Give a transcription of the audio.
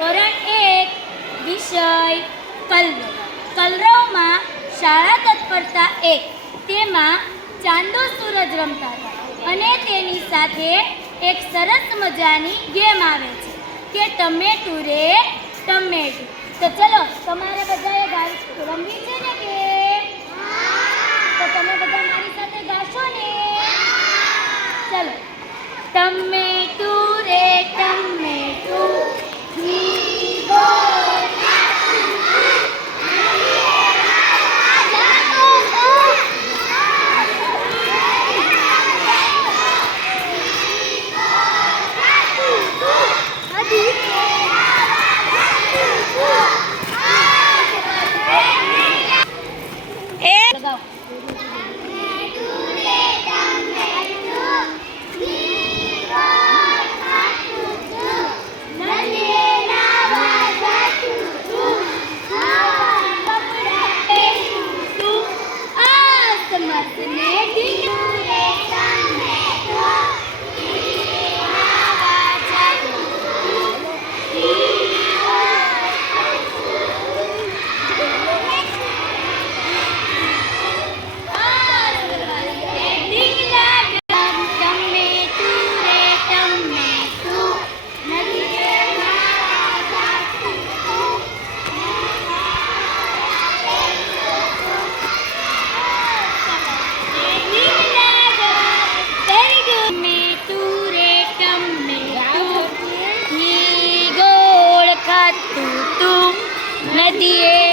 ધોરણ 1 વિષય કલરવ. કલરવમાં શાળા તત્પરતા 1 તેમાં ચાંદો સૂરજ રમતા હતા અને તેની સાથે એક સરસ મજાની ગેમ આવે છે કે ટમેટું રે ટમેટું. તો ચલો તમારે બધાએ રમવી છે ને કે તો તમે બધા મારી સાથે ગાશો ને? ચલો. ટમેટું રે ટમેટું નદીએ